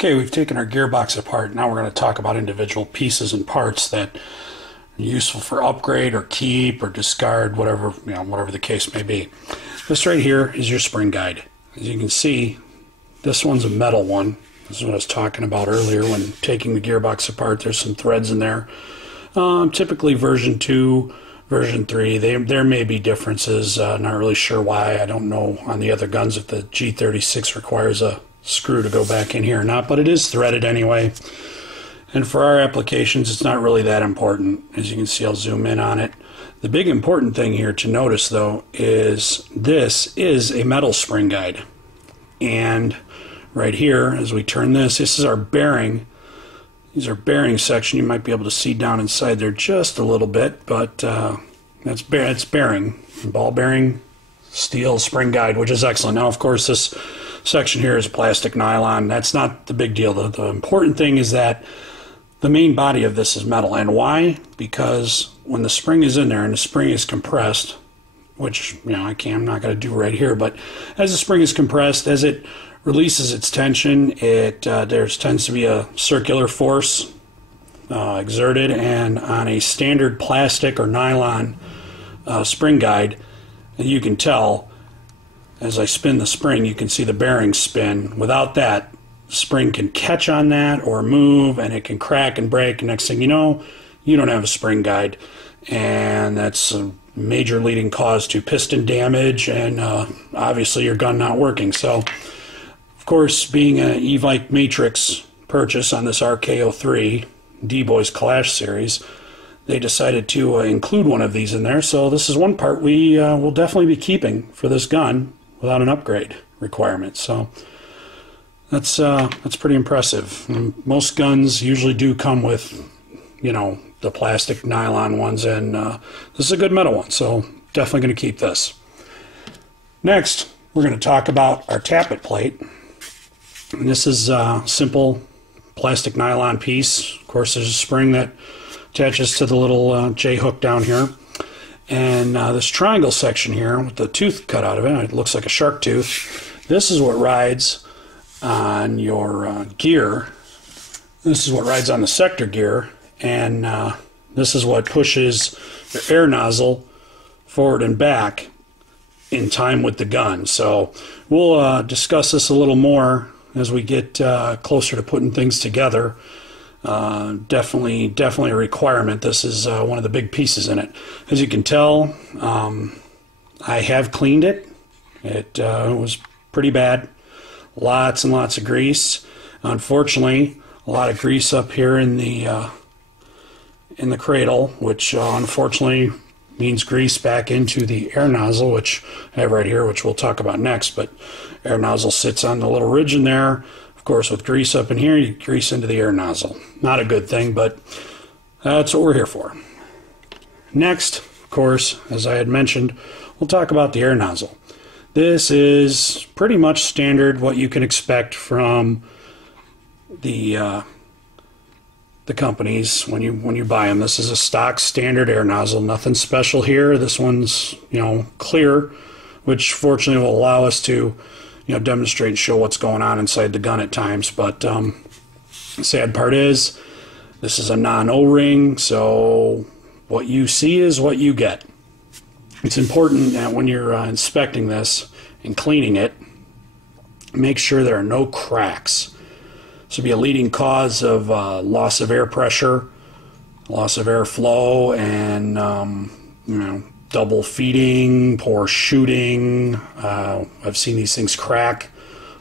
Okay, we've taken our gearbox apart. Now we're going to talk about individual pieces and parts that are useful for upgrade or keep or discard, whatever the case may be. This right here is your spring guide. As you can see, this one's a metal one. This is what I was talking about earlier when taking the gearbox apart. There's some threads in there. Typically version 2, version 3, there may be differences. Not really sure why. I don't know on the other guns if the G36 requires a screw to go back in here or not, but it is threaded anyway. And for our applications, it's not really that important. As you can see, I'll zoom in on it. The big important thing here to notice, though, is this is a metal spring guide. And right here, as we turn this is our bearing. These are bearing section. You might be able to see down inside there just a little bit, but it's bearing. Ball bearing, steel spring guide, which is excellent. Now, of course, this section here is plastic nylon. That's not the big deal. The important thing is that the main body of this is metal. And why? Because when the spring is in there and the spring is compressed, which I'm not going to do right here, but as the spring is compressed, as it releases its tension, there tends to be a circular force exerted, and on a standard plastic or nylon spring guide, you can tell as I spin the spring, you can see the bearings spin. Without that, the spring can catch on that or move, and it can crack and break. Next thing you know, you don't have a spring guide, and that's a major leading cause to piston damage and obviously your gun not working. So, of course, being an Evike Matrix purchase on this RK03 D-Boys Clash series, they decided to include one of these in there. So this is one part we will definitely be keeping for this gun without an upgrade requirement. So that's pretty impressive. And most guns usually do come with, the plastic nylon ones, and this is a good metal one, so definitely going to keep this. Next, we're going to talk about our tappet plate. And this is a simple plastic nylon piece. Of course, there's a spring that attaches to the little J-hook down here. And this triangle section here with the tooth cut out of it looks like a shark tooth. This is what rides on your gear. This is what rides on the sector gear, and this is what pushes your air nozzle forward and back in time with the gun. So we'll discuss this a little more as we get closer to putting things together. Definitely a requirement. This is one of the big pieces in it. As you can tell, I have cleaned it. It was pretty bad. Lots and lots of grease. Unfortunately, a lot of grease up here in the cradle, which unfortunately means grease back into the air nozzle, which I have right here, which we'll talk about next. But air nozzle sits on the little ridge in there. Of course, with grease up in here, you grease into the air nozzle. Not a good thing, but that's what we're here for. Next, of course, as I had mentioned, we'll talk about the air nozzle. This is pretty much standard what you can expect from the companies when you buy them. This is a stock standard air nozzle, nothing special here. This one's clear, which fortunately will allow us to demonstrate and show what's going on inside the gun at times. But the sad part is this is a non-O-ring, so what you see is what you get. It's important that when you're inspecting this and cleaning it, make sure there are no cracks. This will be a leading cause of loss of air pressure, loss of airflow, and double feeding, poor shooting. I've seen these things crack.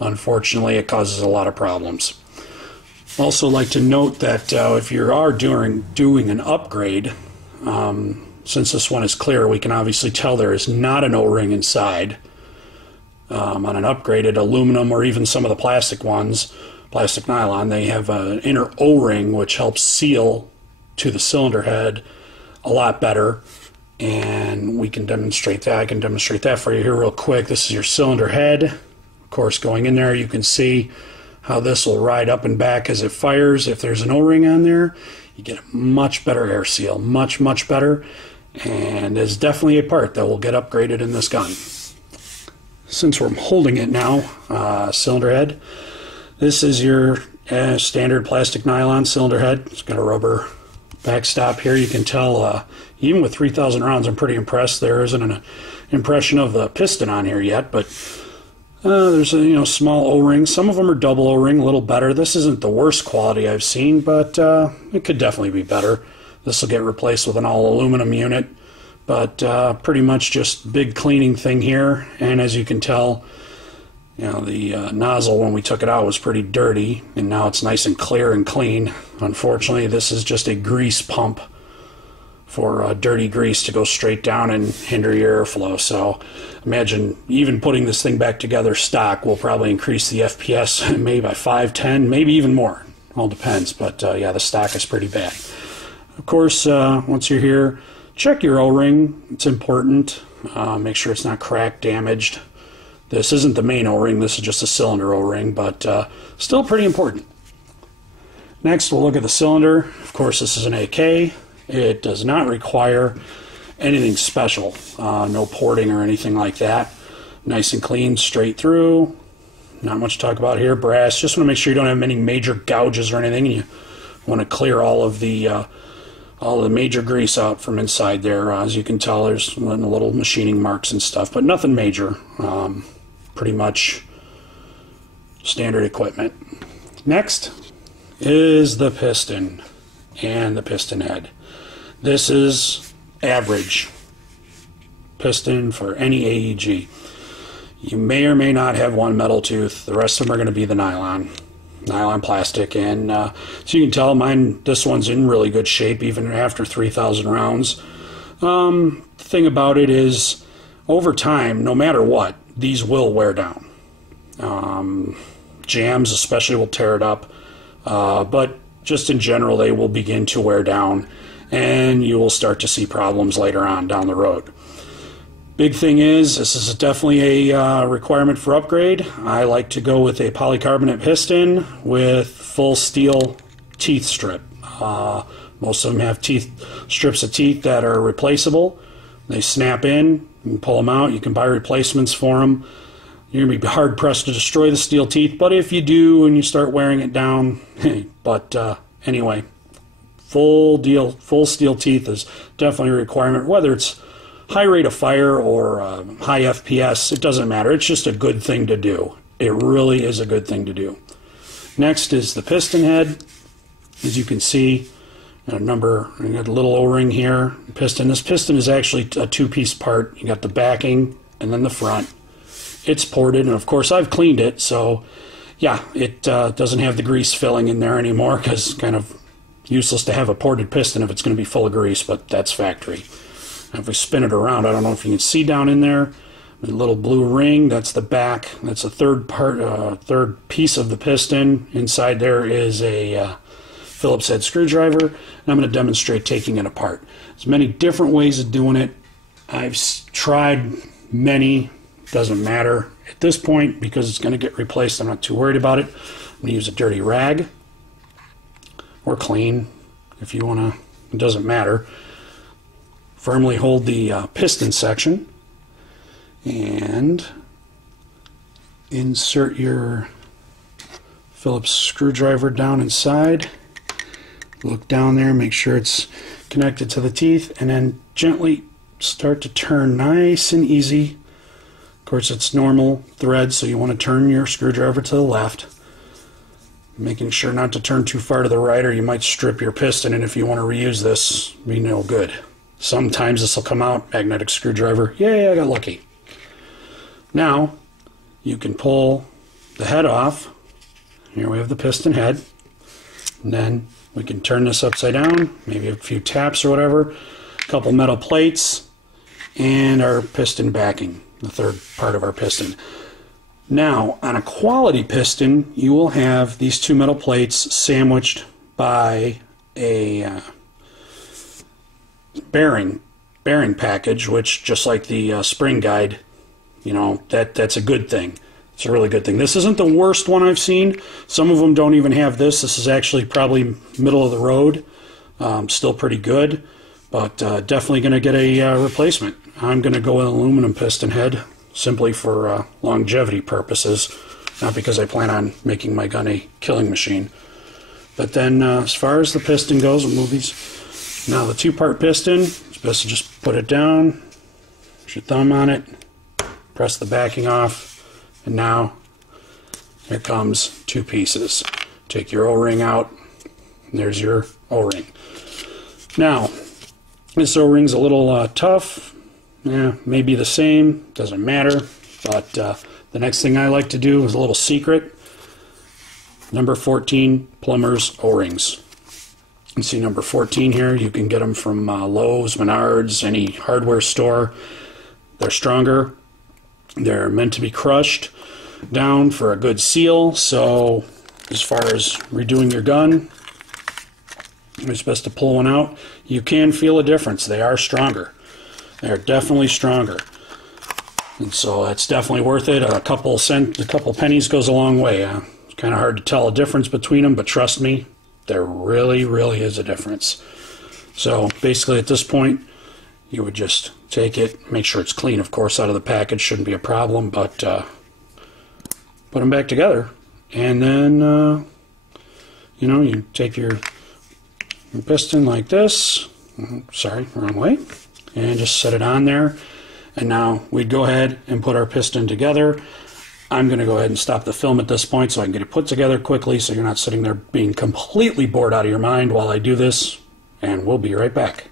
Unfortunately, it causes a lot of problems. Also like to note that if you are doing an upgrade, since this one is clear, we can obviously tell there is not an O-ring inside. On an upgraded aluminum or even some of the plastic ones, plastic nylon, they have an inner O-ring which helps seal to the cylinder head a lot better. And we can demonstrate that. I can demonstrate that for you here real quick. This is your cylinder head. Of course, going in there, you can see how this will ride up and back as it fires. If there's an O-ring on there, you get a much better air seal, much better. And there's definitely a part that will get upgraded in this gun. Since we're holding it now, cylinder head, this is your Standard plastic nylon cylinder head. It's got a rubber backstop here. You can tell, even with 3,000 rounds, I'm pretty impressed. There isn't an impression of the piston on here yet, but there's a small O-ring. Some of them are double O-ring, a little better. This isn't the worst quality I've seen, but it could definitely be better. This will get replaced with an all-aluminum unit, but pretty much just big cleaning thing here. And as you can tell, the nozzle when we took it out was pretty dirty, and now it's nice and clear and clean. Unfortunately, this is just a grease pump for dirty grease to go straight down and hinder your airflow. So imagine even putting this thing back together stock will probably increase the FPS maybe by 5, 10, maybe even more. All depends, but yeah, the stock is pretty bad. Of course, once you're here, check your O-ring. It's important. Make sure it's not cracked, damaged. This isn't the main O-ring, this is just a cylinder O-ring, but still pretty important. Next, we'll look at the cylinder. Of course, this is an AK. It does not require anything special, no porting or anything like that. Nice and clean, straight through. Not much to talk about here. Brass, just want to make sure you don't have any major gouges or anything, and you want to clear all the major grease out from inside there. As you can tell, there's little machining marks and stuff, but nothing major. Pretty much standard equipment. Next is the piston and the piston head. This is average piston for any AEG. You may or may not have one metal tooth. The rest of them are going to be the nylon plastic, and so you can tell this one's in really good shape even after 3,000 rounds. The thing about it is, over time, no matter what, these will wear down. Jams especially will tear it up, but just in general they will begin to wear down, and you will start to see problems later on down the road. Big thing is, this is definitely a requirement for upgrade. I like to go with a polycarbonate piston with full steel teeth strip. Most of them have strips of teeth that are replaceable. They snap in, you can pull them out, you can buy replacements for them. You're going to be hard pressed to destroy the steel teeth, but if you do and you start wearing it down, but anyway, full steel teeth is definitely a requirement, whether it's high rate of fire or high FPS, it doesn't matter. It's just a good thing to do. It really is a good thing to do. Next is the piston head. As you can see, you got a little O-ring here. Piston. This piston is actually a two-piece part. You got the backing and then the front. It's ported, and of course I've cleaned it, so yeah, it doesn't have the grease filling in there anymore, because it's kind of useless to have a ported piston if it's going to be full of grease, but that's factory. Now if we spin it around, I don't know if you can see down in there, the little blue ring, that's the back. That's a third piece of the piston. Inside there is a Phillips head screwdriver, and I'm going to demonstrate taking it apart. There's many different ways of doing it. I've tried many. Doesn't matter at this point because it's going to get replaced. I'm not too worried about it. I'm going to use a dirty rag or clean if you want to. It doesn't matter. Firmly hold the piston section and insert your Phillips screwdriver down inside. Look down there, make sure it's connected to the teeth, and then gently start to turn nice and easy. Of course, it's normal thread, so you want to turn your screwdriver to the left, making sure not to turn too far to the right, or you might strip your piston, and if you want to reuse this, be no good. Sometimes this will come out, magnetic screwdriver. Yay, I got lucky. Now, you can pull the head off. Here we have the piston head. And then we can turn this upside down, maybe a few taps or whatever, a couple metal plates, and our piston backing, the third part of our piston. Now, on a quality piston, you will have these two metal plates sandwiched by a bearing package, which, just like the spring guide, you know, that's a good thing. It's a really good thing. This isn't the worst one I've seen. Some of them don't even have this. This is actually probably middle of the road. Still pretty good, but definitely going to get a replacement. I'm going to go with an aluminum piston head simply for longevity purposes. not because I plan on making my gun a killing machine. But then as far as the piston goes, we'll move these. Now the 2-part piston, it's best to just put it down, put your thumb on it, press the backing off, and now here comes 2 pieces. Take your O-ring out, and there's your O-ring. Now, this O-ring's a little tough. Yeah, maybe the same, doesn't matter. But the next thing I like to do is a little secret. Number 14 plumber's O-rings. You can see number 14 here. You can get them from Lowe's, Menards, any hardware store. They're stronger. They're meant to be crushed down for a good seal. So as far as redoing your gun, it's best to pull one out. You can feel a difference. They are stronger. They're definitely stronger. And so that's definitely worth it. A couple pennies goes a long way. It's kind of hard to tell a difference between them, but trust me, there really, really is a difference. So basically at this point, you would just take it, make sure it's clean, of course, out of the package. Shouldn't be a problem, but put them back together. And then, you know, you take your piston like this. Sorry, wrong way. And just set it on there. And now we'd go ahead and put our piston together. I'm going to go ahead and stop the film at this point so I can get it put together quickly so you're not sitting there being completely bored out of your mind while I do this. And we'll be right back.